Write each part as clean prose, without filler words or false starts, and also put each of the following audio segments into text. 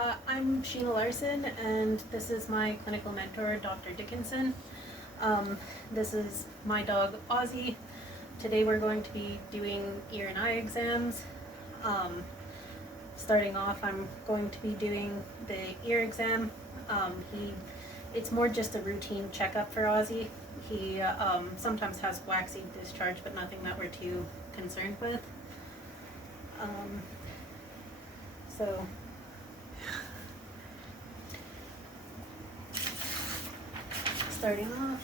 I'm Sheena Larson, and this is my clinical mentor, Dr. Dickinson. This is my dog, Ozzy. Today we're going to be doing ear and eye exams. Starting off, I'm going to be doing the ear exam. It's more just a routine checkup for Ozzy. He sometimes has waxy discharge, but nothing that we're too concerned with. So starting off,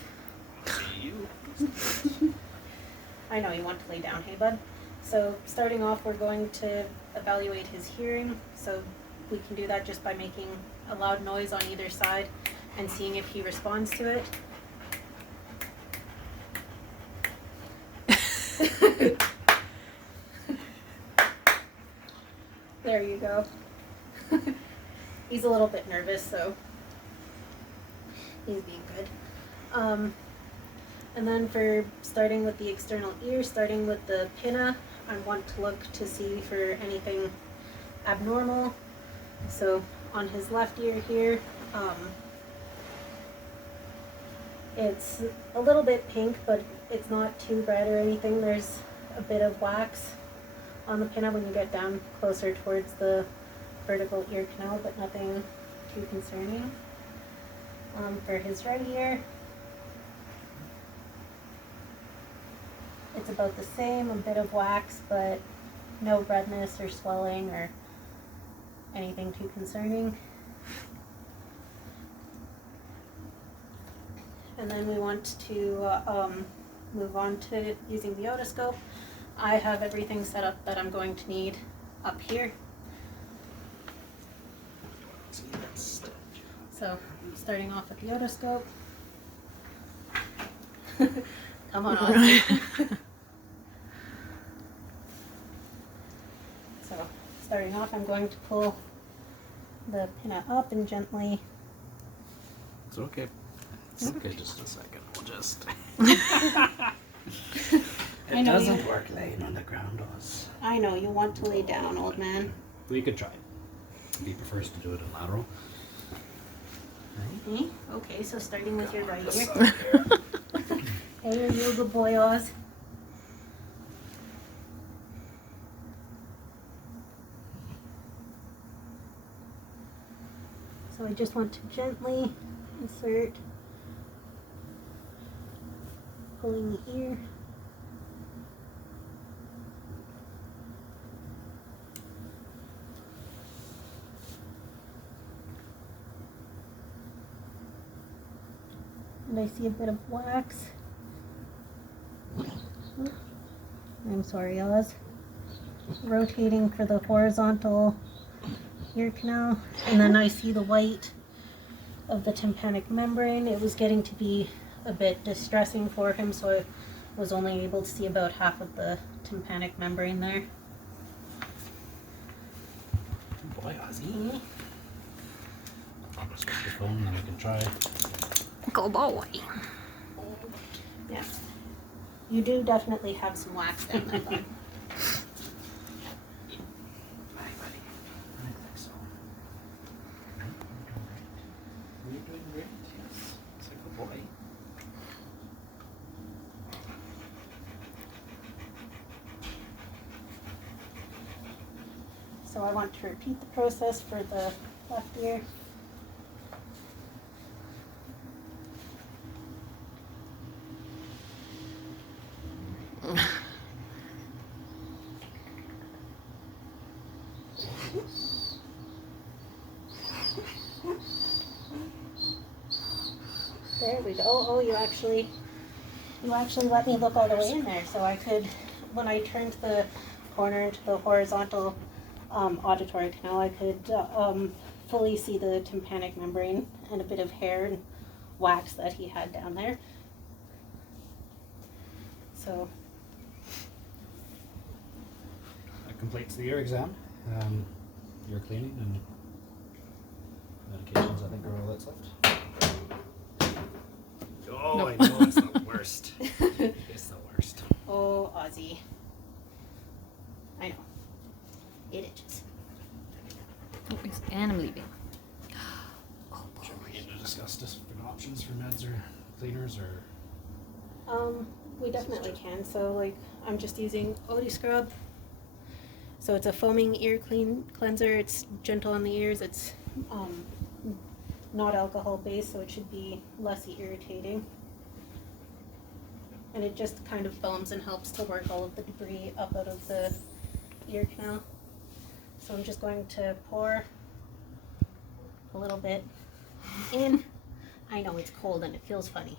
I know you want to lay down, hey bud? So starting off, we're going to evaluate his hearing. So we can do that just by making a loud noise on either side and seeing if he responds to it. There you go. He's a little bit nervous, so he's being good. And then for starting with the external ear, starting with the pinna, I want to look to see for anything abnormal. So on his left ear here, it's a little bit pink, but it's not too red or anything. There's a bit of wax on the pinna when you get down closer towards the vertical ear canal, but nothing too concerning. For his right ear, it's about the same, a bit of wax, but no redness or swelling or anything too concerning. And then we want to move on to using the otoscope. I have everything set up that I'm going to need up here. So, starting off with the otoscope. Come on, Ozzy. So, starting off, I'm going to pull the pinna up and gently. It's okay. It's okay, just a second. We'll just. It doesn't work laying on the ground, Oz. I know, you want to lay down, old man. We could try. He prefers to do it in lateral. Okay, okay, so starting with your right ear. Hey, you're a good boy, Oz. So I just want to gently insert, pulling the ear. And I see a bit of wax. I'm sorry, Oz. Rotating for the horizontal ear canal. And then I see the white of the tympanic membrane. It was getting to be a bit distressing for him, so I was only able to see about half of the tympanic membrane there. Good boy, Ozzy. I'll just get the phone and then we can try. Go boy. Yeah. You do definitely have some wax down there, bud. Hi, buddy. I think so. You're doing great. Yes. It's a good boy. So I want to repeat the process for the left ear. There we go. Oh, you actually let me look all the way in there, so I could, when I turned the corner into the horizontal auditory canal, I could fully see the tympanic membrane and a bit of hair and wax that he had down there. So That completes the ear exam. Ear cleaning and medications, I think, are all that's left. Oh, No. I know, it's the worst. It's the worst. Oh, Ozzy. I know. It itches. Oh, and I'm leaving. discuss different options for meds or cleaners or? We definitely can. So like, I'm just using Odie Scrub. So it's a foaming ear cleanser. It's gentle on the ears. It's not alcohol based, so it should be less irritating. And it just kind of foams and helps to work all of the debris up out of the ear canal. So I'm just going to pour a little bit in. I know it's cold and it feels funny.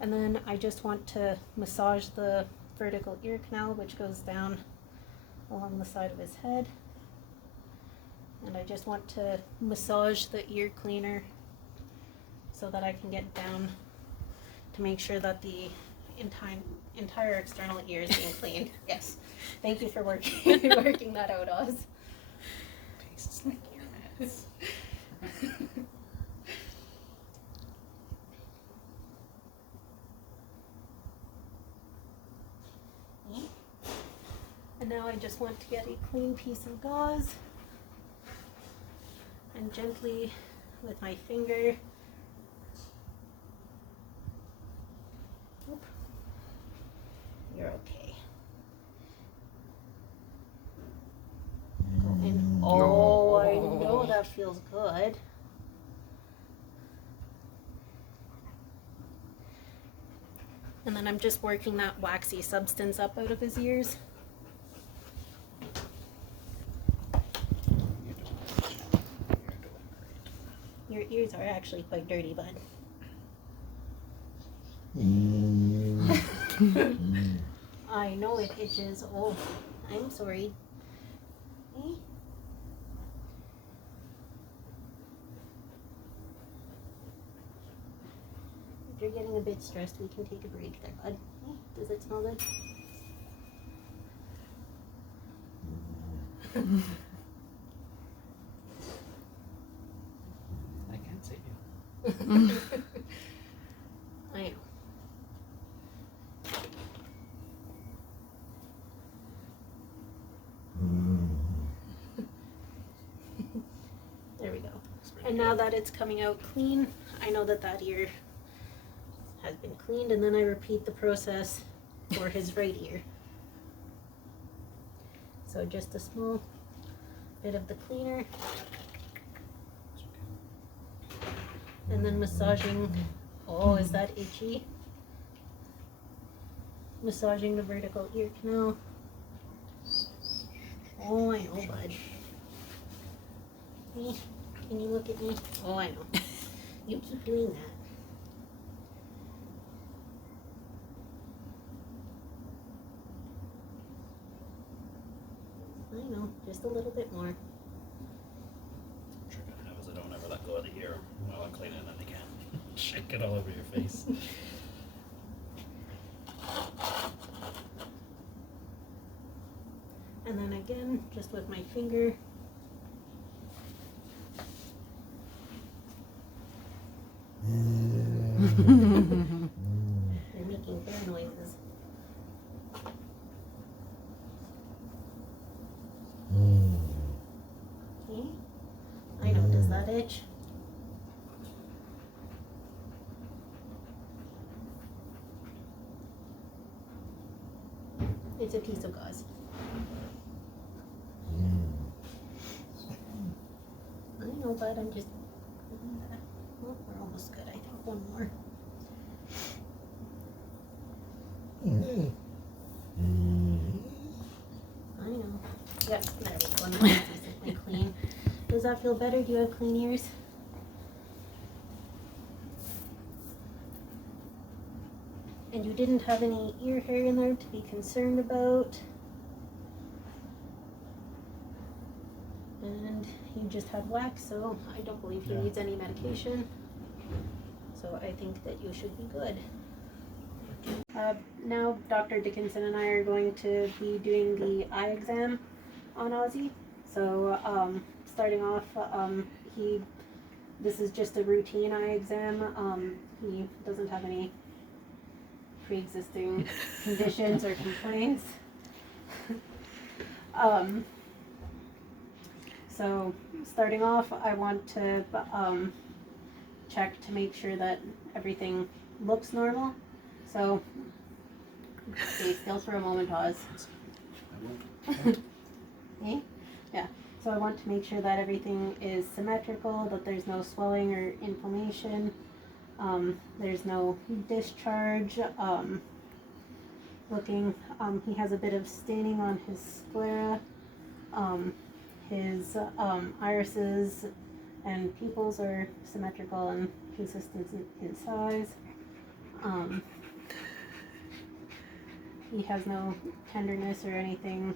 And then I just want to massage the vertical ear canal, which goes down along the side of his head. And I just want to massage the ear cleaner so that I can get down to make sure that the entire external ear is being cleaned. Yes. Thank you for working that out, Oz. Tastes like ear meds. And now I just want to get a clean piece of gauze and gently with my finger you're okay. Go in. Oh, I know that feels good. And then I'm just working that waxy substance up out of his ears. Your ears are actually quite dirty, bud. I know it itches. Oh, I'm sorry. Eh? If you're getting a bit stressed, we can take a break there, bud. Eh? Does it smell good? I can't see you. I know. There we go. And now that it's coming out clean, I know that that ear has been cleaned, and then I repeat the process for his right ear. So just a small bit of the cleaner, and then massaging. Oh, is that itchy? Massaging the vertical ear canal. Oh, I know, bud. Me? Can you look at me? Oh, I know. You keep doing that. I know, just a little bit more. What you're gonna have is I don't ever let go of the ear while I'm cleaning it again. Shake it all over your face. And then again, just with my finger. You're making bear noises. Okay. I know, does that itch? It's a piece of gauze. I know, but I'm just. Oh, we're almost good. I think one more. I know. Yep, there we go. Now it's decently clean. Does that feel better? Do you have clean ears? And you didn't have any ear hair in there to be concerned about. And you just had wax, so I don't believe he needs any medication. So I think that you should be good. Now Dr. Dickinson and I are going to be doing the eye exam on Ozzy. So starting off, this is just a routine eye exam. He doesn't have any pre-existing conditions or complaints. So starting off, I want to check to make sure that everything looks normal. So stay still for a moment, Oz. I will. Okay? Yeah. So I want to make sure that everything is symmetrical, that there's no swelling or inflammation, there's no discharge. He has a bit of staining on his sclera. His irises and pupils are symmetrical and consistent in size. He has no tenderness or anything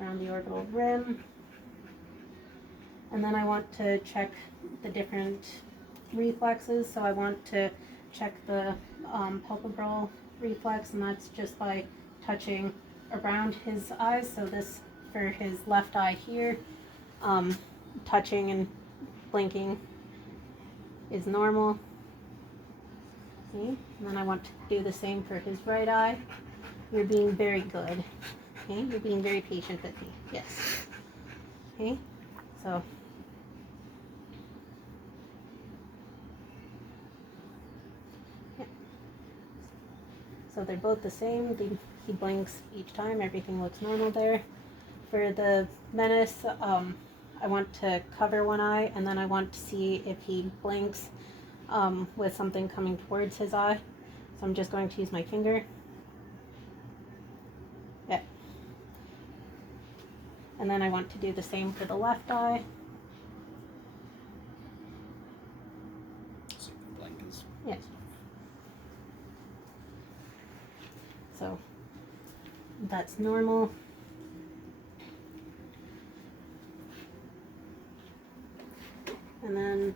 around the orbital rim. And then I want to check the different reflexes. So I want to check the palpebral reflex, and that's just by touching around his eyes. So this for his left eye here, touching and blinking is normal. Okay, and then I want to do the same for his right eye. You're being very good. Okay, you're being very patient with me. Yes. Okay, so. Yeah. So they're both the same. He blinks each time. Everything looks normal there. For the menace, I want to cover one eye, and then I want to see if he blinks with something coming towards his eye. So I'm just going to use my finger. Yeah. And then I want to do the same for the left eye. So you can blink is. Yeah. So that's normal. And then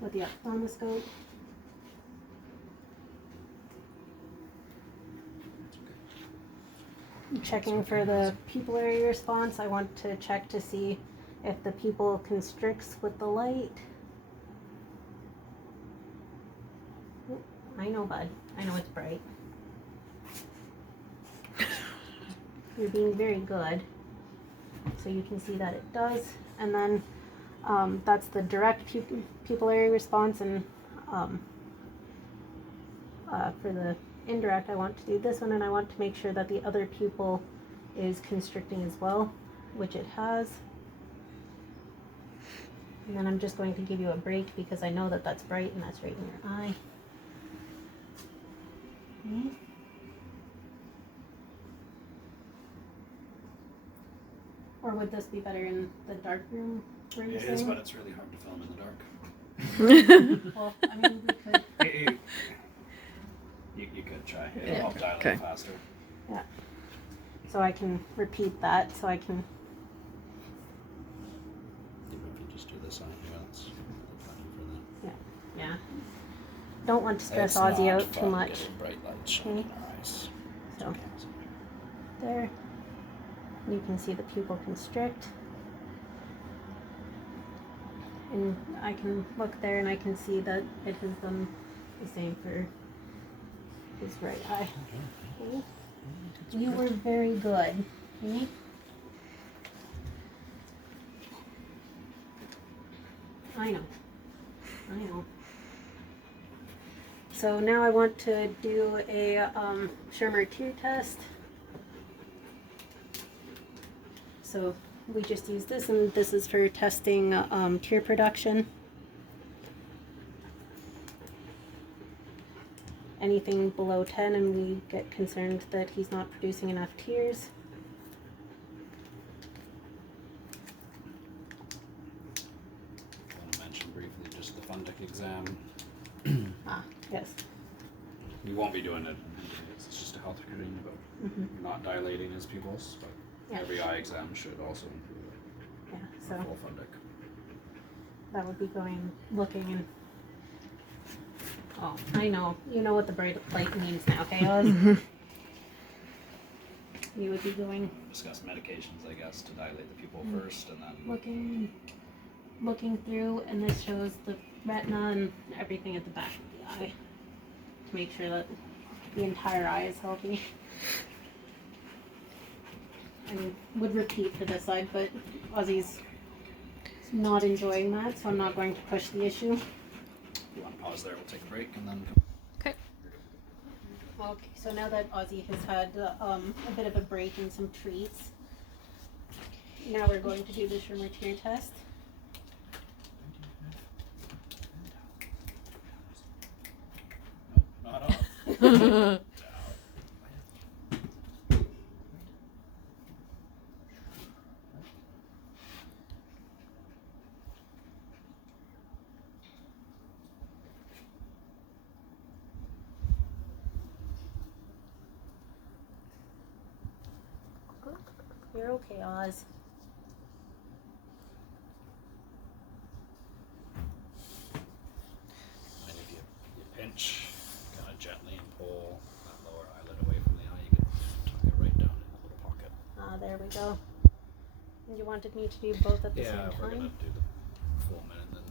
with the ophthalmoscope, checking for the pupillary response, I want to check to see if the pupil constricts with the light. I know, bud. I know it's bright. You're being very good. So you can see that it does. And then that's the direct pupillary response, and for the indirect I want to do this one, and I want to make sure that the other pupil is constricting as well, which it has. And then I'm just going to give you a break because I know that that's bright and that's right in your eye. Okay. Or would this be better in the dark room? It is, but it's really hard to film in the dark. Well, I mean, we could. You could try. Yeah. It'll help dial Okay. it faster. Yeah. So I can repeat that. So I can. Even if you just do this on here, that's plenty for that. Yeah. Don't want to stress It's Ozzy not out too fun much. getting bright light shining Okay. in our eyes. So Okay. there. You can see the pupil constrict. And I can look there and I can see that it has done the same for his right eye. Okay. You were very good. Okay. I know. So now I want to do a Schirmer 2 test. So we just use this, and this is for testing tear production. Anything below 10 and we get concerned that he's not producing enough tears. I want to mention briefly just the Fundic exam. Yes. We won't be doing it. It's just a health screening, but not dilating his pupils. But Yeah. every eye exam should also include it. Yeah, For so full Fundic. that would be going, looking, and oh, I know. You know what the bright light means now, okay, Oz? You would be going, Discuss medications, I guess, to dilate the pupil first, and then looking through, and this shows the retina and everything at the back of the eye to make sure that the entire eye is healthy. I would repeat for this side, but Ozzy's not enjoying that, so I'm not going to push the issue. If you want to pause there, we'll take a break and then. Okay. Okay, so now that Ozzy has had a bit of a break and some treats, now we're going to do the Schirmer tear test. No, not off. You're okay, Oz. And if you pinch kind of gently and pull that lower eyelid away from the eye, you can tuck it right down in the little pocket. Ah, there we go. And you wanted me to do both at the Yeah, same if we're time? gonna do the full minute, then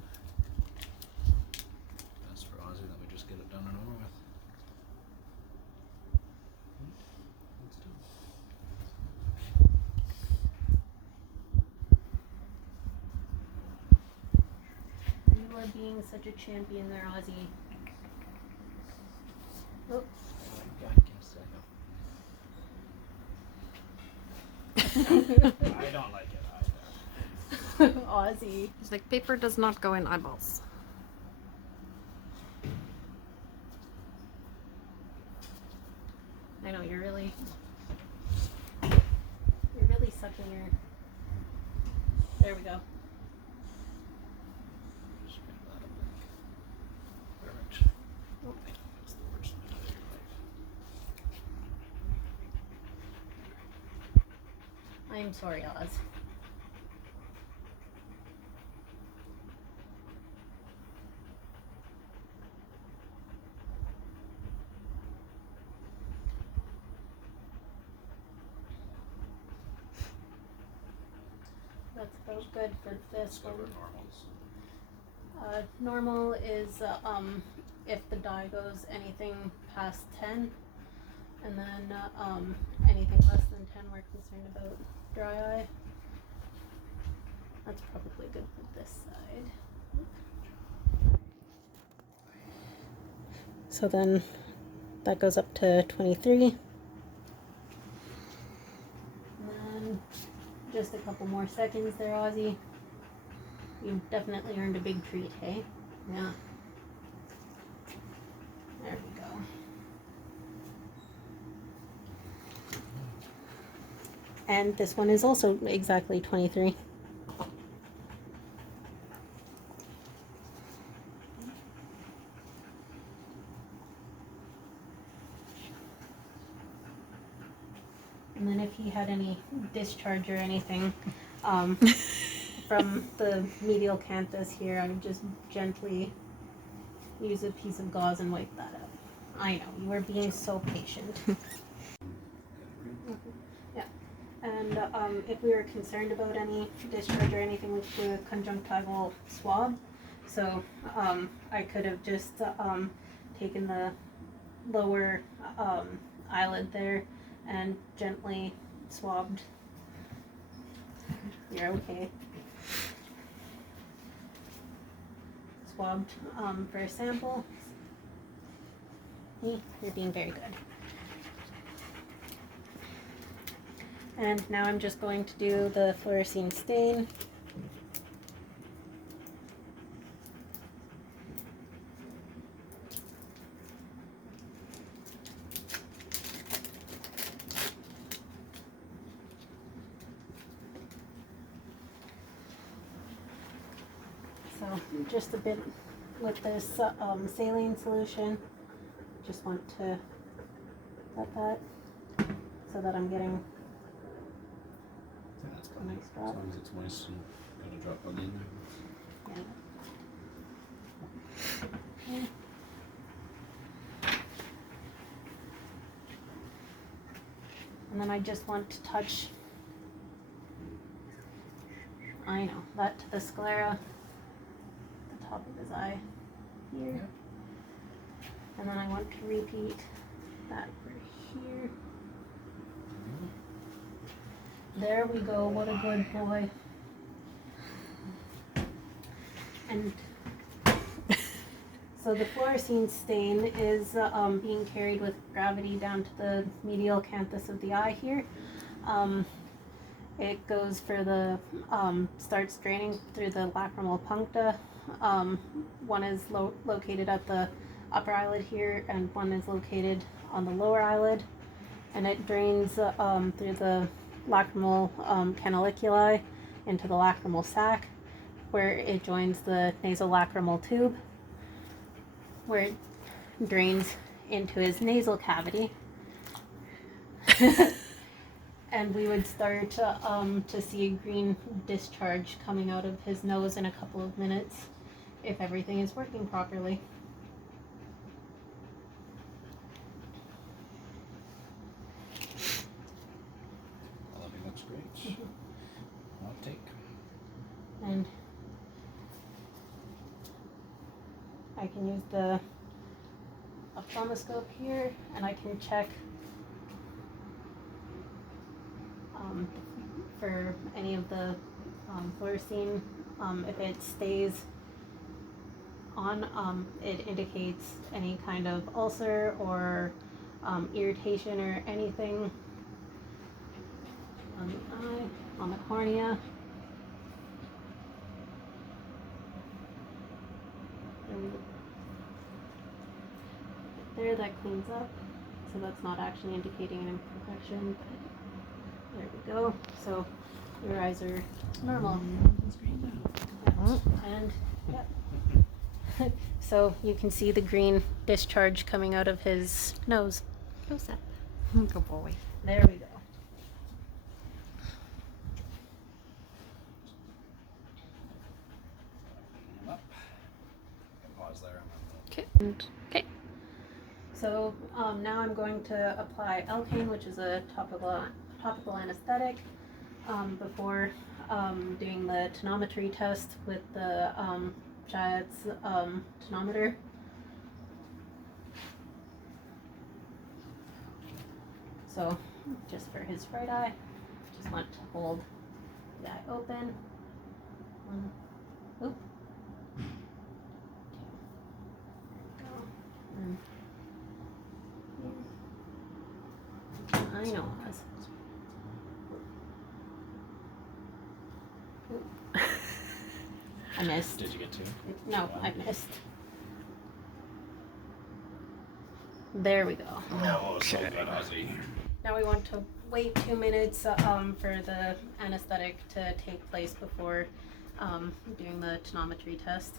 that's for Ozzy. Then we just get it done and over with. Let's do it. You are being such a champion there, Ozzy. Oh. I don't like it either. Ozzy. It's like paper does not go in eyeballs. I know, you're really sucking your... There we go. Just make that a big. Perfect. That's the worst minute of your life. I'm sorry, Oz. That's about good for this Let's go one. for normals. Normal is if the dye goes anything past 10, and then anything less than 10 we're concerned about dry eye. That's probably good for this side. So then that goes up to 23. And then just a couple more seconds there, Ozzy. You've definitely earned a big treat, hey? Yeah. There we go. And this one is also exactly 23. And then if he had any discharge or anything from the medial canthus here, I would just gently use a piece of gauze and wipe that up. I know, you were being so patient. Yeah. And if we were concerned about any discharge or anything with the conjunctival swab, so I could have just taken the lower eyelid there and gently swabbed. You're okay. Swabbed for a sample. You're being very good. And now I'm just going to do the fluorescein stain. So just a bit with this saline solution. Just want to let that so that I'm getting Yeah, that's a fine. nice As drop. long as it's moist and got a drop on the end there. Yeah. Okay. And then I just want to touch, I know, that to the sclera, the top of his eye here. And then I want to repeat that for here. There we go, what a good boy. And so the fluorescein stain is being carried with gravity down to the medial canthus of the eye here. It goes for the, starts draining through the lacrimal puncta. One is located at the upper eyelid here, and one is located on the lower eyelid. And it drains through the lacrimal canaliculi into the lacrimal sac, where it joins the nasolacrimal tube, where it drains into his nasal cavity. And we would start to see a green discharge coming out of his nose in a couple of minutes if everything is working properly. Well, everything looks great. I'll take. And I can use the ophthalmoscope here, and I can check for any of the fluorescein. If it stays on, it indicates any kind of ulcer or irritation or anything on the eye, on the cornea. There, that cleans up, so that's not actually indicating an imperfection, but there we go. So your eyes are normal. And yeah. So you can see the green discharge coming out of his nose. Close up. Good boy. There we go. Him up. You can pause there. Okay. Okay. So now I'm going to apply Alkane, which is a topical anesthetic, before doing the tonometry test with the Jayet's tonometer. So just for his right eye, just want to hold the eye open. Oop. And I know it was. Oop. I missed. Did you get two? No, I missed. There we go. Oh, so good, Ozzy. Now we want to wait 2 minutes for the anesthetic to take place before doing the tonometry test.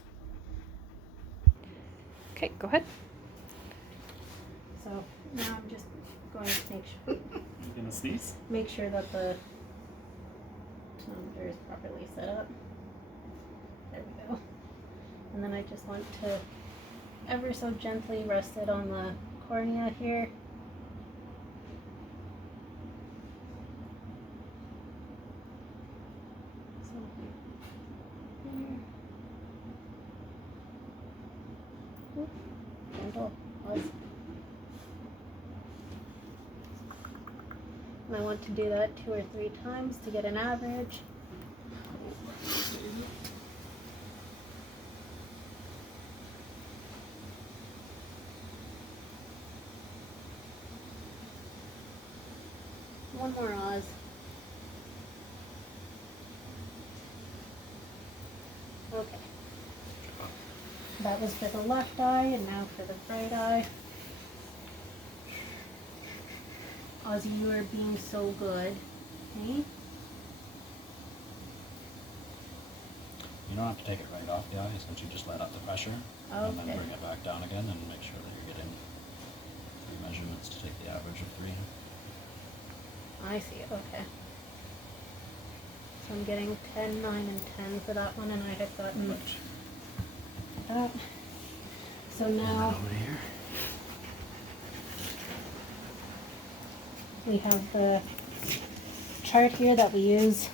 Okay, go ahead. So now I'm just going to You gonna sneeze? make sure that the tonometer is properly set up. There we go. And then I just want to ever so gently rest it on the cornea here. So here. Oop, gentle. Pause. And I want to do that 2 or 3 times to get an average. One more Oz. Okay. That was for the left eye, and now for the right eye. Ozzy, you are being so good. Okay? You don't have to take it right off the eye, since you just let up the pressure. And then Okay. bring it back down again and make sure that you're getting 3 measurements to take the average of 3. I see, okay. So I'm getting 10, 9, and 10 for that one, and I had gotten that. So now Over here. we have the chart here that we use.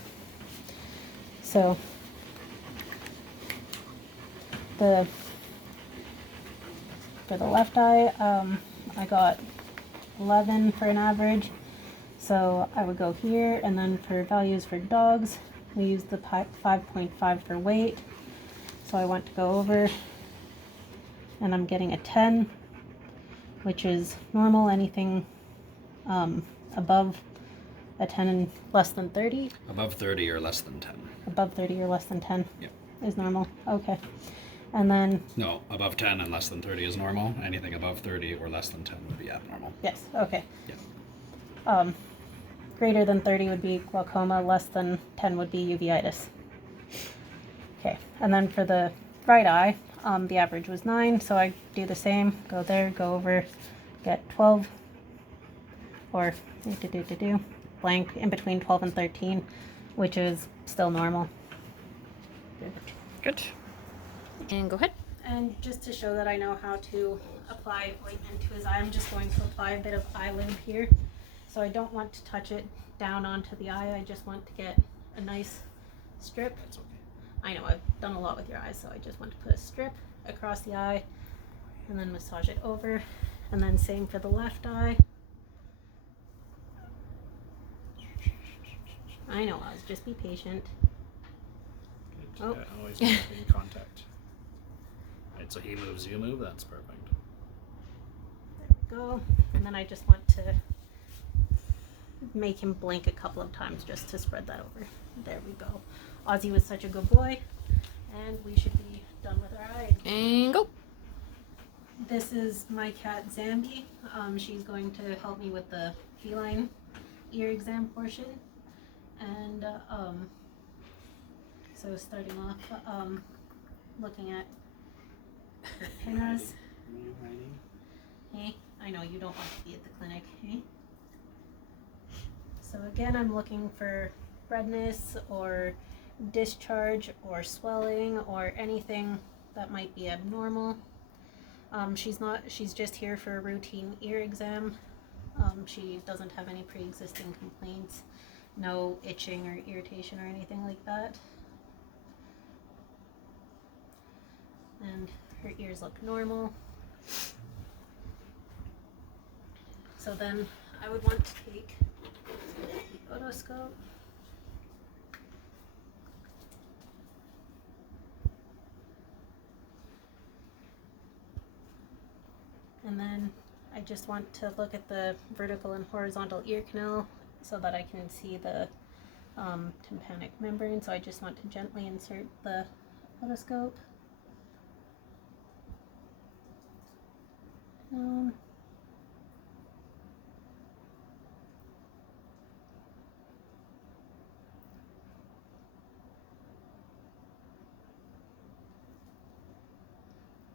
So for the left eye, I got 11 for an average. So I would go here, and then for values for dogs, we use the 5.5 for weight. So I want to go over, and I'm getting a 10, which is normal. Anything above a 10 and less than 30? Above 30 or less than 10. Above 30 or less than 10 Yep. is normal. Okay. And then, No, above 10 and less than 30 is normal. Anything above 30 or less than 10 would be abnormal. yes, okay. Yeah. Greater than 30 would be glaucoma, less than 10 would be uveitis. Okay, and then for the right eye, the average was 9, so I do the same. Go there, go over, get 12, or blank in between 12 and 13, which is still normal. Good. And go ahead. And just to show that I know how to apply ointment to his eye, I'm just going to apply a bit of eye lube here. So I don't want to touch it down onto the eye. I just want to get a nice strip. That's okay. I know I've done a lot with your eyes, so I just want to put a strip across the eye and then massage it over. And then same for the left eye. I know, Oz, just be patient. Good. Oh. Yeah, always making contact. Right, so he moves, you move. That's perfect. There we go. And then I just want to make him blink a couple of times just to spread that over. There we go. Ozzy was such a good boy, and we should be done with our eye. And go. This is my cat Zambi. She's going to help me with the feline ear exam portion. And so starting off, looking at her pinnas. Hey, I know you don't want to be at the clinic, hey? So again, I'm looking for redness or discharge or swelling or anything that might be abnormal. She's just here for a routine ear exam. She doesn't have any pre-existing complaints, no itching or irritation or anything like that. And her ears look normal. So then I would want to take the otoscope. And then I just want to look at the vertical and horizontal ear canal so that I can see the tympanic membrane. So I just want to gently insert the otoscope.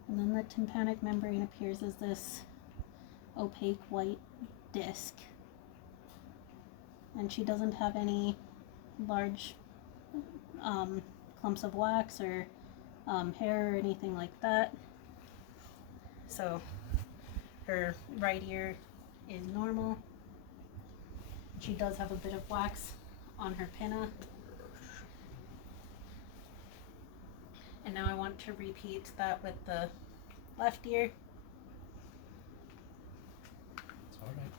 And then the tympanic membrane appears as this opaque white disc. And she doesn't have any large clumps of wax or hair or anything like that. So her right ear is normal. She does have a bit of wax on her pinna. And now I want to repeat that with the left ear. It's all right.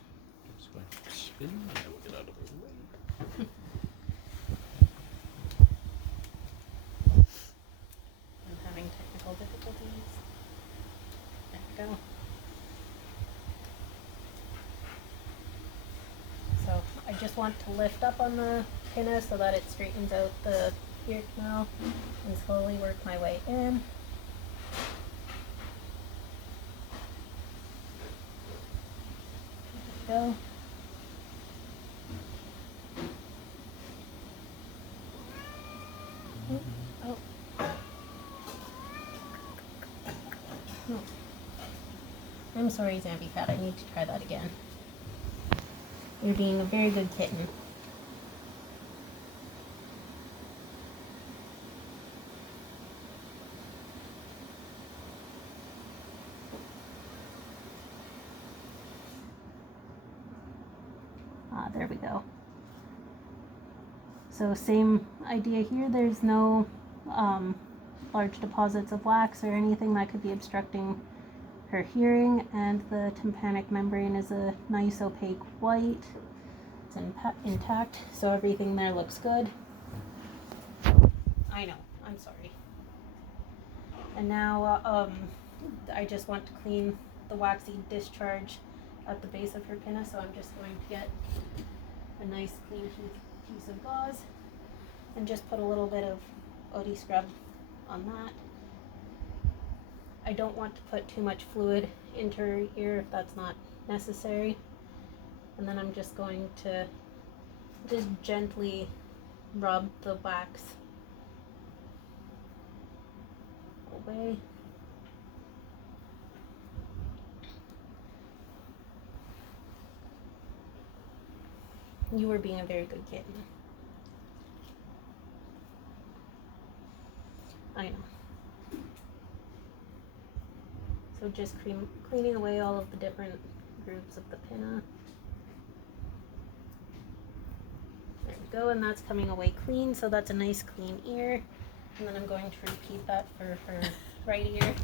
Just going to spin and I will get out of the way. I'm having technical difficulties. There we go. So I just want to lift up on the pinna so that it straightens out the ear canal and slowly work my way in. There we go. Oh. Oh. I'm sorry, Zambi Cat. I need to try that again. You're being a very good kitten. There we go. So same idea here. There's no large deposits of wax or anything that could be obstructing her hearing, and the tympanic membrane is a nice opaque white. It's intact, so everything there looks good. I know, I'm sorry. And now I just want to clean the waxy discharge at the base of her pinna, so I'm just going to get a nice clean piece of gauze and just put a little bit of OD scrub on that. I don't want to put too much fluid into her ear if that's not necessary. And then I'm just going to just gently rub the wax away. You were being a very good kitten. I know. So just cleaning away all of the different groups of the pinna. There we go, and that's coming away clean, so that's a nice clean ear. And then I'm going to repeat that for her right ear.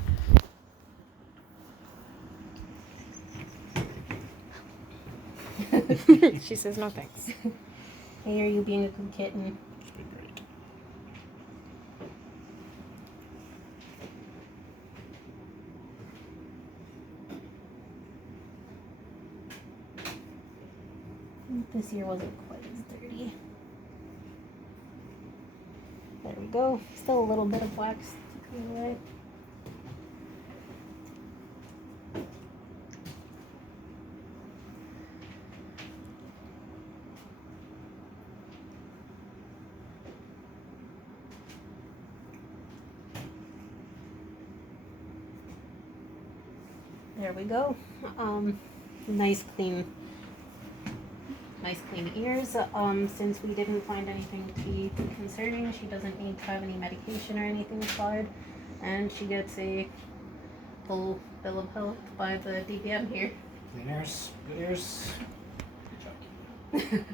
She says no thanks. Hey, are you being a good kitten? It's been great. This ear wasn't quite as dirty. There we go. Still a little bit of wax to clean away. There we go. Nice clean ears. Since we didn't find anything to be concerning, she doesn't need to have any medication or anything applied, and she gets a full bill of health by the DVM here. Clean ears, good ears. Good job.